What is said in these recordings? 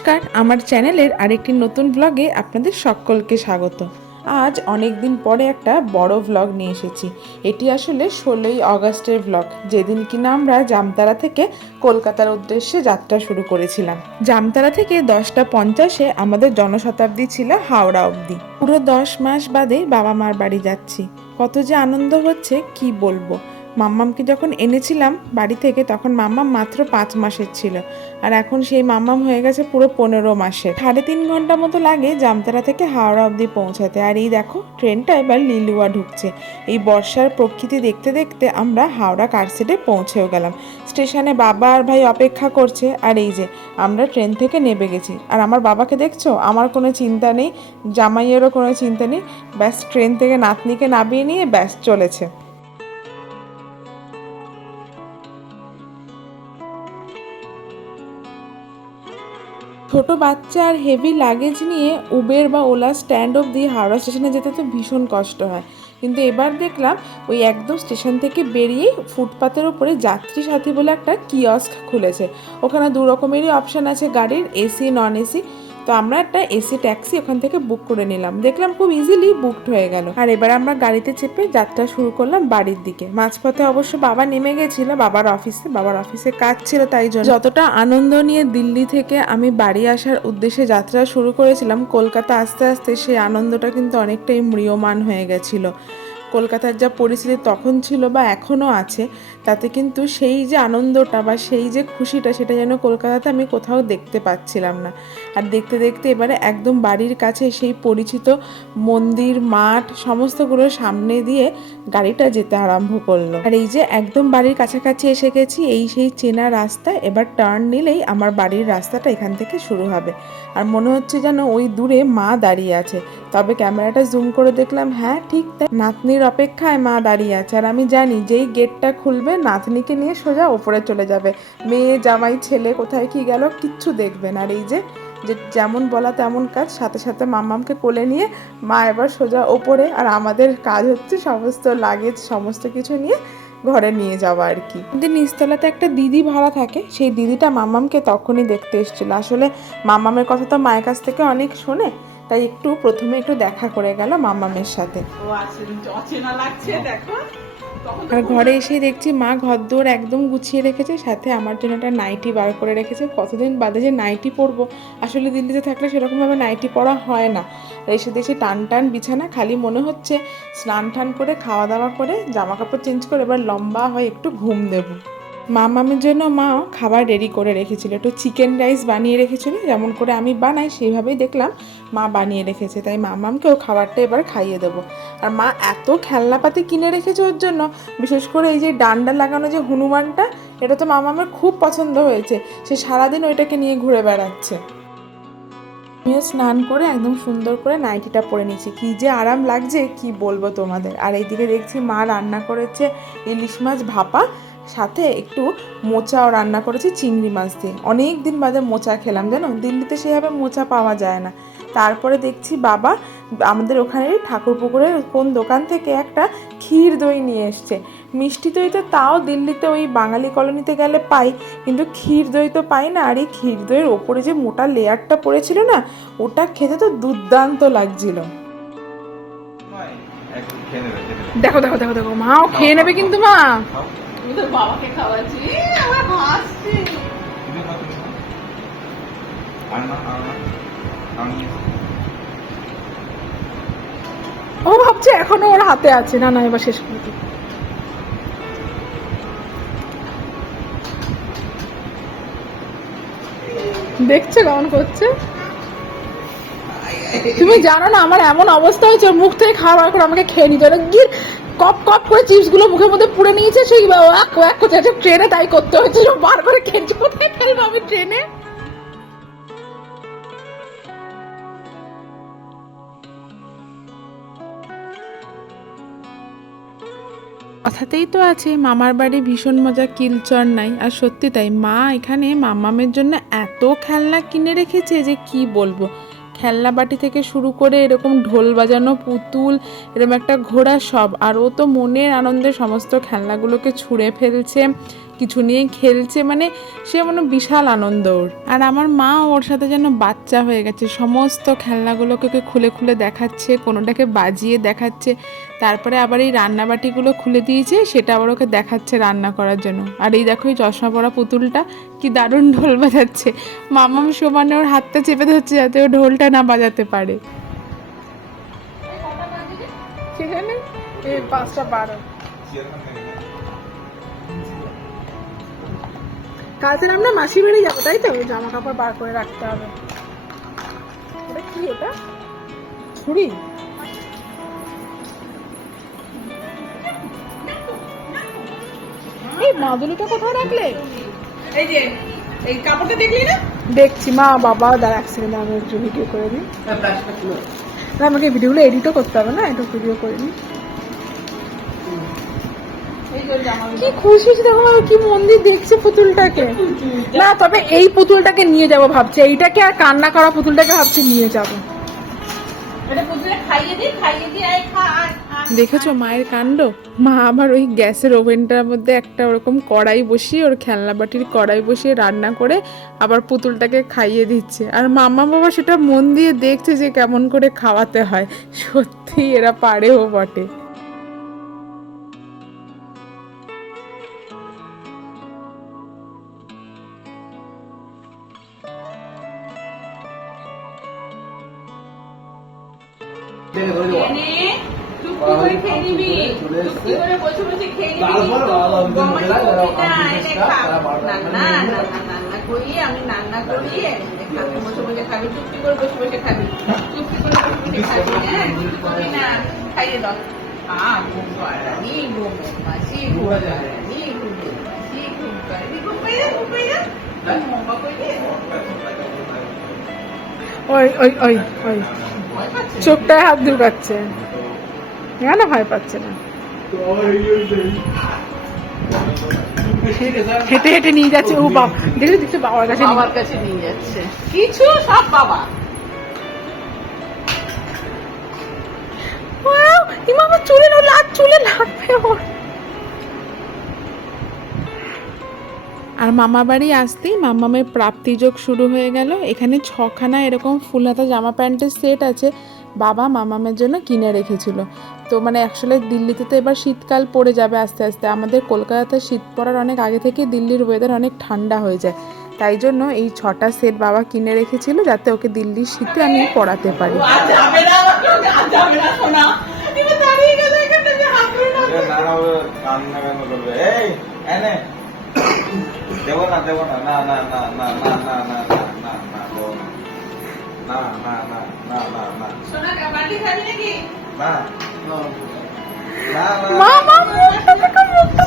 নমস্কার, আমার চ্যানেলের আরেকটি নতুন ব্লগে আপনাদের সকলকে স্বাগত। আজ অনেক দিন পরে একটা বড় ভ্লগ নিয়ে এসেছি। এটি আসলে ষোলোই অগস্টের ভ্লগ যেদিন কিনা আমরা জামতারা থেকে কলকাতার উদ্দেশ্যে যাত্রা শুরু করেছিলাম। জামতারা থেকে দশটা পঞ্চাশে আমাদের জনশতাব্দী ছিল হাওড়া অবধি। পুরো দশ মাস বাদে বাবা মার বাড়ি যাচ্ছি। কত যে আনন্দ হচ্ছে, কি বলব? মাম্মামকে যখন এনেছিলাম বাড়ি থেকে, তখন মাম্মাম মাত্র পাঁচ মাসের ছিল। আর এখন সেই মাম্মাম হয়ে গেছে পুরো পনেরো মাসের সাড়ে তিন ঘণ্টা মতো লাগে জামতারা থেকে হাওড়া অবধি পৌঁছাতে। আর এই দেখো, ট্রেনটা এবার লিলুয়া ঢুকছে। এই বর্ষার প্রকৃতি দেখতে দেখতে আমরা হাওড়া কারসেটে পৌঁছেও গেলাম। স্টেশনে বাবা আর ভাই অপেক্ষা করছে। আর এই যে, আমরা ট্রেন থেকে নেমে গেছি। আর আমার বাবাকে দেখছ? আমার কোনো চিন্তা নেই, জামাইয়েরও কোনো চিন্তা নেই। ব্যাস, ট্রেন থেকে নাতনিকে নামিয়ে নিয়ে ব্যাস চলেছে। ছোট বাচ্চা আর হেভি লাগেজ নিয়ে উবের বা ওলা স্ট্যান্ড অবধি হাওড়া স্টেশনে যেতে তো ভীষণ কষ্ট হয়। কিন্তু এবার দেখলাম ওই একদম স্টেশন থেকে বেরিয়েই ফুটপাতের ওপরে যাত্রী সাথী বলে একটা কিয়স্ক খুলেছে। ওখানে দু রকমেরই অপশান আছে গাড়ির এসি নন এসি তো আমরা একটা এসি ট্যাক্সি ওখান থেকে বুক করে নিলাম। দেখলাম খুব ইজিলি বুকড হয়ে গেল। আর এবার আমরা গাড়িতে চেপে যাত্রা শুরু করলাম বাড়ির দিকে। মাঝপথে অবশ্য বাবা নেমে গেছিল, বাবার অফিসে বাবার অফিসে কাজ ছিল তাই জন্য। যতটা আনন্দ নিয়ে দিল্লি থেকে আমি বাড়ি আসার উদ্দেশ্যে যাত্রা শুরু করেছিলাম, কলকাতা আস্তে আস্তে সেই আনন্দটা কিন্তু অনেকটাই ম্রিয়মান হয়ে গেছিল। কলকাতার যা পরিস্থিতি তখন ছিল বা এখনও আছে তাতে কিন্তু সেই যে আনন্দটা বা সেই যে খুশিটা সেটা যেন কলকাতাতে আমি কোথাও দেখতে পাচ্ছিলাম না। আর দেখতে দেখতে এবারে একদম বাড়ির কাছে সেই পরিচিত মন্দির, মাঠ সমস্তগুলো সামনে দিয়ে গাড়িটা যেতে আরম্ভ করল। আর এই যে একদম বাড়ির কাছাকাছি এসে গেছি, এই সেই চেনা রাস্তা, এবার টার্ন নিলেই আমার বাড়ির রাস্তাটা এখান থেকে শুরু হবে। আর মনে হচ্ছে যেন ওই দূরে মা দাঁড়িয়ে আছে। তবে ক্যামেরাটা জুম করে দেখলাম হ্যাঁ ঠিক তাই। নাতনির অপেক্ষায় মা দাঁড়িয়ে আছে। আর আমি জানি যেই গেটটা খুলবে নাতনিকে নিয়ে সোজা ওপরে চলে যাবে। মেয়ে, জামাই, ছেলে, কোথায় কি গেল কিচ্ছু দেখবেন আর এই যে যে যেমন বলা তেমন কাজ, সাথে সাথে মাম্মামকে কোলে নিয়ে মা এবার সোজা ওপরে। আর আমাদের কাজ হচ্ছে সমস্ত লাগেজ, সমস্ত কিছু নিয়ে ঘরে নিয়ে যাওয়া আর কি। আমাদের নিচতলাতে একটা দিদি ভাড়া থাকে, সেই দিদিটা মাম্মামকে তখনই দেখতে এসেছিল। আসলে মাম্মামের কথা তো মায়ের কাছ থেকে অনেক শোনে, তাই একটু প্রথমে একটু দেখা করে গেল মাম্মামের সাথে। ও আছে অচেনা লাগছে, দেখো। আর ঘরে এসে দেখছি মা ঘর দৌড় একদম গুছিয়ে রেখেছে, সাথে আমার জন্য একটা নাইটি বার করে রেখেছে। কতদিন বাদে যে নাইটি পরবো, আসলে দিল্লিতে থাকলে সেরকমভাবে নাইটি পরা হয় না। আর এসে দেখছি টান টান বিছানা, খালি মনে হচ্ছে স্নান টান করে, খাওয়া দাওয়া করে জামা কাপড় চেঞ্জ করে এবার লম্বা হয়ে একটু ঘুম দেবো। মা মামের জন্য মা খাবার রেডি করে রেখেছিল। একটু চিকেন রাইস বানিয়ে রেখেছিল, যেমন করে আমি বানাই সেইভাবেই দেখলাম মা বানিয়ে রেখেছে। তাই মামামকেও খাবারটা এবার খাইয়ে দেবো। আর মা এত খেলনাপাতি কিনে রেখেছে ওর জন্য, বিশেষ করে এই যে ডান্ডা লাগানো যে হনুমানটা, এটা তো মামামের খুব পছন্দ হয়েছে। সে সারাদিন ওইটাকে নিয়ে ঘুরে বেড়াচ্ছে। আমিও স্নান করে একদম সুন্দর করে নাইটিটা পরে নিয়েছি। কি যে আরাম লাগছে, কি বলব তোমাদের? আর এইদিকে দেখছি মা রান্না করেছে ইলিশ মাছ ভাপা। সাথে একটু মোচাও রান্না করেছি চিংড়ি মাছ দিয়ে। অনেক দিন বাদে মোচা খেলাম জানো? দিল্লিতে সেভাবে মোচা পাওয়া যায় না। তারপরে দেখছি বাবা আমাদের ওখানেরই ঠাকুর পুকুরের কোন দোকান থেকে একটা ক্ষীর দই নিয়ে এসছে। মিষ্টি দই তো তাও দিল্লিতে ওই বাঙালি কলোনিতে গেলে পাই কিন্তু ক্ষীর দই তো পাই না। আর এই ক্ষীর দইয়ের ওপরে যে মোটা লেয়ারটা পড়েছিল না ওটা খেতে তো দুর্দান্ত লাগছিল। একটু খেয়ে নেবে খেয়ে নেবে। দেখো দেখো দেখো দেখো মাও খেয়ে নেবে কিন্তু মা। আমি তোর বাবাকে খাওয়াচ্ছি। আমার হাসছে ও ভাবছে এখনও ওর হাতে আছে। না না এবার শেষ করে দিই। দেখছ কেমন করছে? তুমি জানো না আমার এমন অবস্থা হয়েছে মুখ থেকে খাওয়া করে আমাকে খেয়ে নিতে গিয়ে কপ কপ করে চিপসগুলো মুখের মধ্যে পুড়ে নিয়েছে, সেই করছে ট্রেনে তাই করতে হয়েছিল। বার করে খেয়েছি কোথায় খেলব আমি ট্রেনে? কথাতেই তো আছে, মামার বাড়ি ভীষণ মজা, কিলচর নাই। আর সত্যি তাই, মা এখানে মামামের জন্য এত খেলনা কিনে রেখেছে যে কি বলব? খেলনা বাটি থেকে শুরু করে এরকম ঢোল বাজানো, পুতুল এরকম একটা ঘোড়া সব। আর ও তো মনের আনন্দে সমস্ত খেলনাগুলোকে ছুঁড়ে ফেলছে, কিছু নিয়ে খেলছে মানে সে মনে বিশাল আনন্দ ওর। আর আমার মা ওর সাথে যেন বাচ্চা হয়ে গেছে, সমস্ত খেলনাগুলোকে খুলে খুলে দেখাচ্ছে, কোনোটাকে বাজিয়ে দেখাচ্ছে। তারপরে আবার এই রান্নাবাটিগুলো খুলে দিয়েছে, সেটা আবার ওকে দেখাচ্ছে রান্না করার জন্য। আর এই দেখো এই চশমা পরা পুতুলটা কি দারুণ ঢোল বাজাচ্ছে। মামাম সমানে ওর হাতটা চেপে ধরছে যাতে ও ঢোলটা না বাজাতে পারে। সেখানে? এই পাঁচটা বারো। কাল আমরা মাসি বাড়ি যাব, তাই তো? জামা কাপড় বার করে রাখতে হবে। এটা কি এটা? ছুরি? মাদুলিটা কোথায় রাখলে? এই যে এই কাপড়টা দেখলি না? দেখছি। মা বাবা দাঁড়া এক সেকেন্ড আমি একটু ভিডিও করে দিই। না আমাকে ভিডিওগুলো এডিটও করতে হবে না একটু ভিডিও করে দিই। কি খুশি হয়েছে দেখো কি মন্দির দেখছে পুতুলটাকে। না তবে এই পুতুলটাকে নিয়ে যাব ভাবছি। এইটাকে আর কান্না করা পুতুলটাকে ভাবছি নিয়ে যাব। এটা পুজোরে খাইয়ে দিই খাইয়ে দিই আয় খা আয়। দেখেছ মায়ের কাণ্ড? মা আবার ওই গ্যাসের ওভেনটার মধ্যে একটা ওরকম কড়াই বসিয়ে, ওর খেলনা বাটির কড়াই বসিয়ে রান্না করে আবার পুতুলটাকে খাইয়ে দিচ্ছে। আর মামা বাবা সেটা মন দিয়ে দেখছে যে কেমন করে খাওয়াতে হয়। সত্যি এরা পারেও বটে। নিবি চুপটি করে বসে বসে খেয়ে না, না, আমি। রান্না, আমি বসে বসে খাবি করে বসে বসে খাবি। করে বসে বসে খাবি হ্যাঁ চুপটি করবি না। খাইয়ে দাও। আ ঘুম পাড়ানি ঘুম মাসি ঘুম পাড়ানি। ঘুম মাসি ঘুম পাড়ানি ঘুম পাইয়া ঘুম পাইয়া মোমা কইলে। ওই ওই ওই চোখটায় হাত ঢুকাচ্ছে। কেন ভয় পাচ্ছে না? হেঁটে হেঁটে নিয়ে যাচ্ছে। ও বাবা দেখে দেখছে বাবার কাছে নিয়ে- বাবার কাছে নিয়ে যাচ্ছে। কিছু সব বাবা। Wow, এই মামা চুলে না লাগ চুলে লাগবে ওর। আর মামা বাড়ি আসতেই মামামের প্রাপ্তিযোগ শুরু হয়ে গেল। এখানে ছখানা এরকম ফুল হাতা জামা প্যান্টের সেট আছে বাবা মামামের জন্য কিনে রেখেছিল। তো মানে অ্যাকচুয়ালি দিল্লিতে তো এবার শীতকাল পড়ে যাবে আস্তে আস্তে আমাদের কলকাতাতে শীত পড়ার অনেক আগে থেকে দিল্লির ওয়েদার অনেক ঠান্ডা হয়ে যায় তাই জন্য এই ছটা সেট বাবা কিনে রেখেছিল যাতে ওকে দিল্লির শীতে আমি পড়াতে পারি না না না না না না না না না না না না না না না না না না না শোনা বাটি খাবি নাকি না না না মা মা মুখটা দেখো, মুখটা।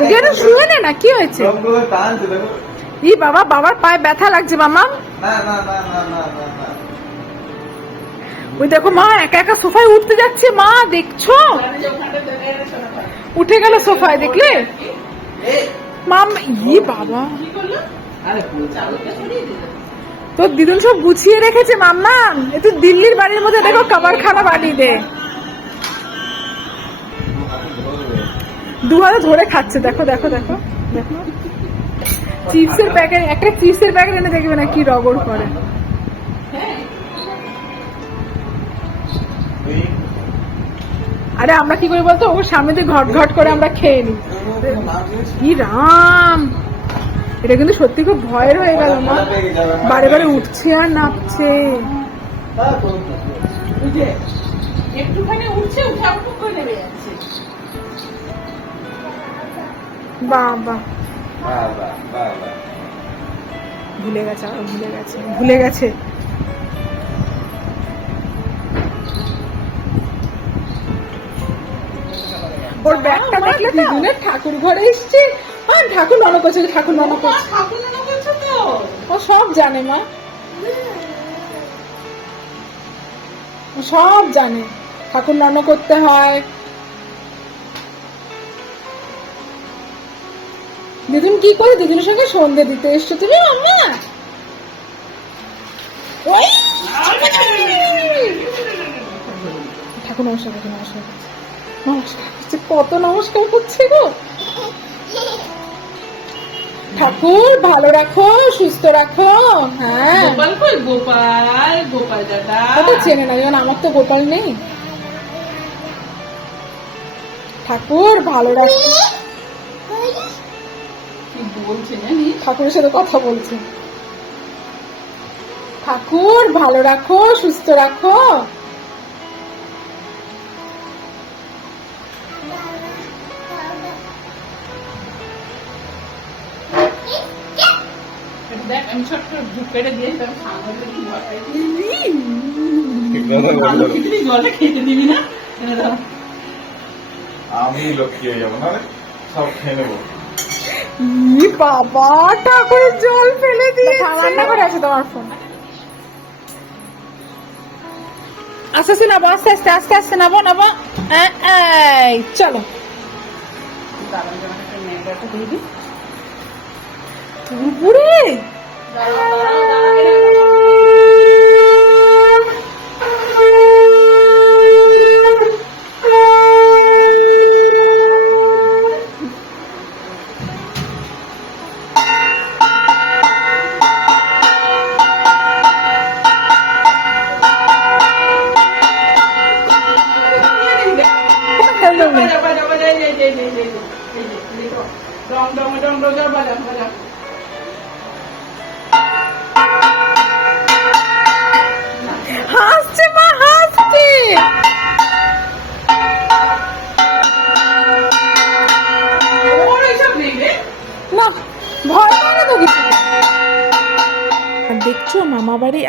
দেখো। শুয়ে নে না কি হয়েছে। ই বাবা বাবার পায়ে ব্যথা লাগছে মামা না, না, না, না, না, না, না। ওই দেখো মা একা একা সোফায় উঠতে যাচ্ছে মা দেখছ। উঠে গেল সোফায় দেখলে এই, মাম ই বাবা তোর দিদুন সব গুছিয়ে রেখেছে, মাম্মা। এ তো দিল্লির বাড়ির মধ্যে দেখো কাবার খানা বানিয়ে দে। দু হাতে ধরে খাচ্ছে, দেখো দেখো দেখো দেখো। চিপসের প্যাকেট, একটা চিপসের প্যাকেট এনে দেখবে না কি রগড় করে। আরে আমরা কি করি বলতো? ওর সামনে ঘট ঘট করে আমরা খেয়ে নিই। কি রাম! এটা কিন্তু সত্যি খুব ভয়ের হয়ে গেল মা। বারে বারে উঠছে আর নাপছে। বাবা। ভুলে গেছে ভুলে গেছে ভুলে গেছে। ওর ব্যাগটা দেখলে ঠাকুর ঘরে এসছে আর ঠাকুর করছে ঠাকুর করছে ঠাকুর মনে ও সব জানে মা ও সব জানে ঠাকুর নন করতে হয় দিদুন কি করে দিদুনের সঙ্গে সন্ধে দিতে এসছো তুমি মাম্মা ওই ঠাকুর নমস্কার করছে নমস্কার নমস্কার করছে কত নমস্কার করছে গো। ঠাকুর ভালো রাখো সুস্থ রাখো হ্যাঁ। গোপাল কই? গোপাল গোপাল দাদা। কত চেনে না যেমন আমার তো গোপাল নেই। ঠাকুর ভালো রাখো। ঠাকুরের সাথে কথা বলছে। ঠাকুর ভালো রাখো সুস্থ রাখো। দেখ আমি ছোট্ট কেটে জলে খেতে দিবি না। আমি লক্ষ্মী হয়ে যাব না সব খেয়ে নেব। বাবা ঠাকুরের জল ফেলে দিয়ে রান্না করে আছে তোমার ফোন আস্তে আস্তে নাবো আস্তে আস্তে আস্তে আস্তে নাবো নাবো চলো। দাঁড়ান, Bye.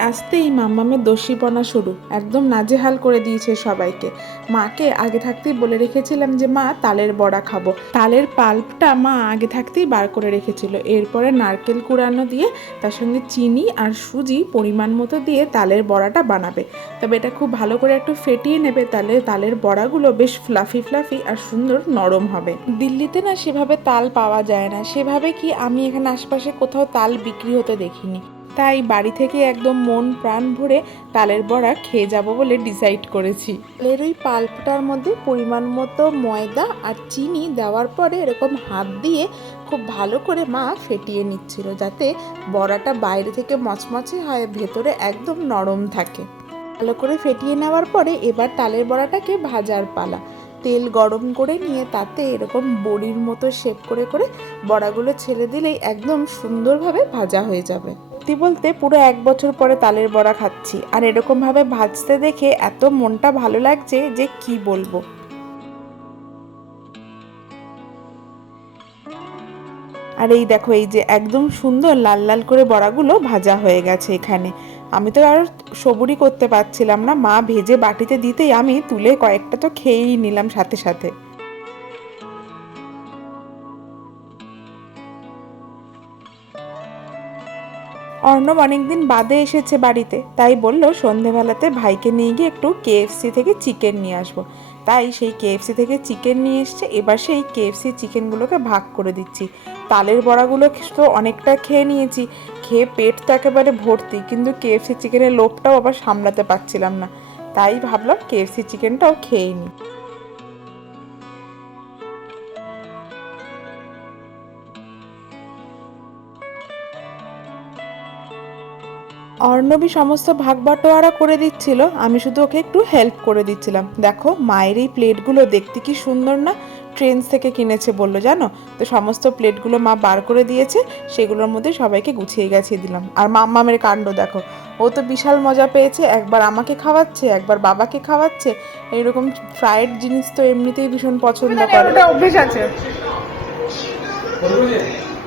আসতেই মাম্মামের দোষীপনা শুরু। একদম নাজেহাল করে দিয়েছে সবাইকে। মাকে আগে থাকতেই বলে রেখেছিলাম যে, মা, তালের বড়া খাব। তালের পাল্পটা মা আগে থাকতেই বার করে রেখেছিল। এরপরে নারকেল কুড়ানো দিয়ে তার সঙ্গে চিনি আর সুজি পরিমাণ মতো দিয়ে তালের বড়াটা বানাবে। তবে এটা খুব ভালো করে একটু ফেটিয়ে নেবে, তাহলে তালের বড়াগুলো বেশ ফ্লাফি ফ্লাফি আর সুন্দর নরম হবে। দিল্লিতে না সেভাবে তাল পাওয়া যায় না। সেভাবে কি আমি এখানে আশপাশে কোথাও তাল বিক্রি হতে দেখিনি। তাই বাড়ি থেকে একদম মন প্রাণ ভরে তালের বড়া খেয়ে যাব বলে ডিসাইড করেছি। তালের ওই পাল্পটার মধ্যে পরিমাণ মতো ময়দা আর চিনি দেওয়ার পরে এরকম হাত দিয়ে খুব ভালো করে মা ফেটিয়ে নিচ্ছিল যাতে বড়াটা বাইরে থেকে মচমচে হয়, ভেতরে একদম নরম থাকে। ভালো করে ফেটিয়ে নেওয়ার পরে এবার তালের বড়াটাকে ভাজার পালা। তেল গরম করে নিয়ে তাতে এরকম বড়ির মতো শেপ করে করে বড়াগুলো ছেড়ে দিলেই একদম সুন্দরভাবে ভাজা হয়ে যাবে। সত্যি বলতে পুরো এক বছর পরে তালের বড়া খাচ্ছি। আর এরকম ভাবে ভাজতে দেখে এত মনটা ভালো লাগছে যে কি বলব। আর এই দেখো, এই যে একদম সুন্দর লাল লাল করে বড়াগুলো ভাজা হয়ে গেছে এখানে। আমি তো আর সবুরই করতে পারছিলাম না। মা ভেজে বাটিতে দিতেই আমি তুলে কয়েকটা তো খেয়েই নিলাম সাথে সাথে। অর্ণব অনেকদিন বাদে এসেছে বাড়িতে। তাই বলল, সন্ধেবেলাতে ভাইকে নিয়ে গিয়ে একটু কেএফসি থেকে চিকেন নিয়ে আসব। তাই সেই কেএফসি থেকে চিকেন নিয়ে এসছে, এবার সেই কেএফসি চিকেনগুলোকে ভাগ করে দিচ্ছি। তালের বড়াগুলো তো অনেকটা খেয়ে নিয়েছি। খেয়ে পেট তো একেবারে ভর্তি, কিন্তু কেএফসি চিকেনের লোভটাও আবার সামলাতে পারছিলাম না। তাই ভাবলাম কেএফসি চিকেনটাও খেয়ে নিই অর্ণবী সমস্ত ভাগ বাটোয়ারা করে দিচ্ছিল। আমি শুধু ওকে একটু হেল্প করে দিচ্ছিলাম। দেখো মায়ের এই প্লেটগুলো দেখতে কি সুন্দর না? ট্রেন্স থেকে কিনেছে বলল জানো? তো সমস্ত প্লেটগুলো মা বার করে দিয়েছে সেগুলোর মধ্যে সবাইকে গুছিয়ে গেছিয়ে দিলাম। আর মাম্মামের কাণ্ড দেখো ও তো বিশাল মজা পেয়েছে একবার আমাকে খাওয়াচ্ছে একবার বাবাকে খাওয়াচ্ছে এইরকম ফ্রাইড জিনিস তো এমনিতেই ভীষণ পছন্দ করে। অভ্যেস আছে।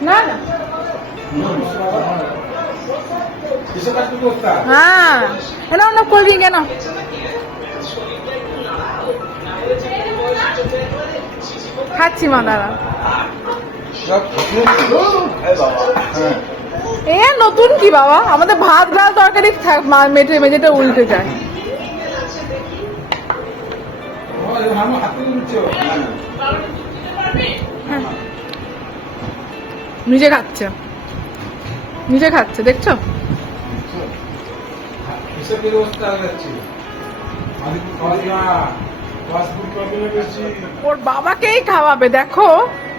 না না কিসে কাজ করতে হচ্ছে? হ্যাঁ না না খাচ্ছি মা। এ, নতুন কি বাবা আমাদের ভাত, ডাল, তরকারি মেটে মেঝেটা উল্টে যায়। হ্যাঁ। নিজে খাচ্ছে নিজে খাচ্ছে, দেখছ যাচ্ছে ওর বাবাকেই খাওয়াবে দেখো।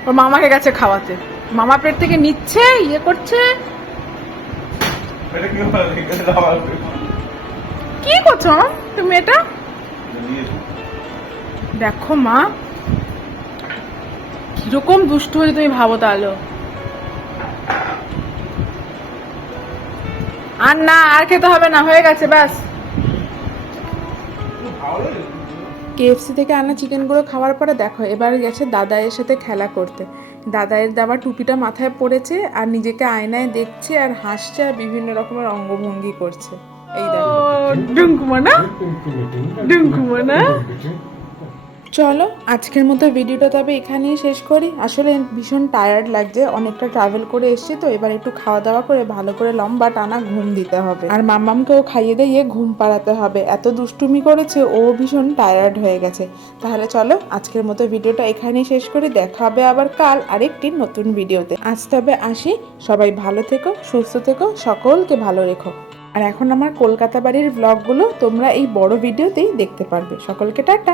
ওর মামাকে গেছে খাওয়াতে। মামা পেট থেকে নিচ্ছে ইয়ে করছে। কি করছ তুমি এটা দেখো মা। কীরকম দুষ্টু হয়ে তুমি ভাবো তাহলে। আর না আর খেতে হবে না হয়ে গেছে ব্যাস। কেএফসি থেকে আনা চিকেনগুলো খাওয়ার পরে দেখো এবার গেছে দাদাইয়ের সাথে খেলা করতে। দাদাইয়ের দেওয়া টুপিটা মাথায় পড়েছে আর নিজেকে আয়নায় দেখছে আর হাসছে আর বিভিন্ন রকমের অঙ্গভঙ্গি করছে। এই দেখো। ডুঙ্কুমা না? ডুঙ্কুমা না? চলো, আজকের মতো ভিডিওটা তবে এখানেই শেষ করি। আসলে ভীষণ টায়ার্ড লাগছে, অনেকটা ট্রাভেল করে এসেছি তো, এবার একটু খাওয়া দাওয়া করে, ভালো করে লম্বা টানা ঘুম দিতে হবে। আর মাম্মামকেও খাইয়ে দিয়ে ঘুম পাড়াতে হবে। এত দুষ্টুমি করেছে, ও ভীষণ টায়ার্ড হয়ে গেছে। তাহলে চলো, আজকের মতো ভিডিওটা এখানেই শেষ করি। দেখা হবে আবার কাল আরেকটি নতুন ভিডিওতে। আজ তবে আসি। সবাই ভালো থেকো, সুস্থ থেকো, সকলকে ভালো রেখো। আর এখন আমার কলকাতা বাড়ির ব্লগগুলো তোমরা এই বড় ভিডিওতেই দেখতে পারবে। সকলকে টাটা।